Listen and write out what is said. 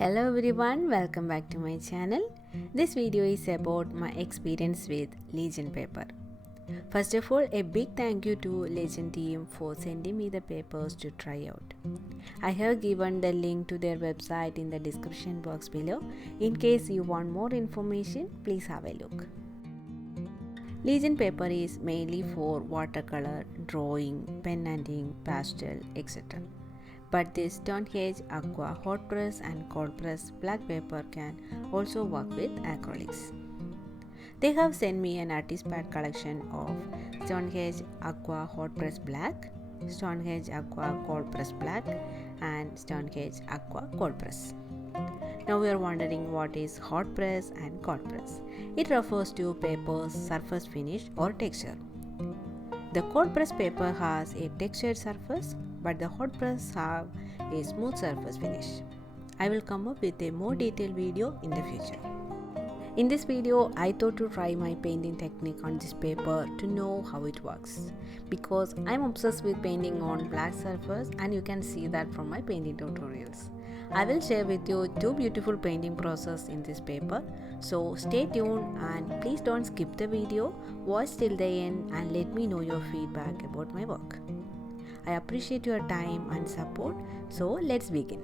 Hello everyone, welcome back to my channel. This video is about my experience with Legend paper. First of all, a big thank you to Legend team for sending me the papers to try out. I have given the link to their website in the description box below. In case you want more information, please have a look. Legend paper is mainly for watercolor, drawing, pen and ink, pastel, etc. But this Stonehenge Aqua hot press and cold press black paper can also work with acrylics. They have sent me an artist pad collection of Stonehenge Aqua hot press black, Stonehenge Aqua cold press black and Stonehenge Aqua cold press. Now we are wondering what is hot press and cold press. It refers to paper's surface finish or texture. The cold press paper has a textured surface, but the hot press have a smooth surface finish. I will come up with a more detailed video in the future. In this video, I thought to try my painting technique on this paper to know how it works, because I'm obsessed with painting on black surface and you can see that from my painting tutorials. I will share with you two beautiful painting process in this paper, so stay tuned and please don't skip the video, watch till the end and let me know your feedback about my work. I appreciate your time and support, so let's begin.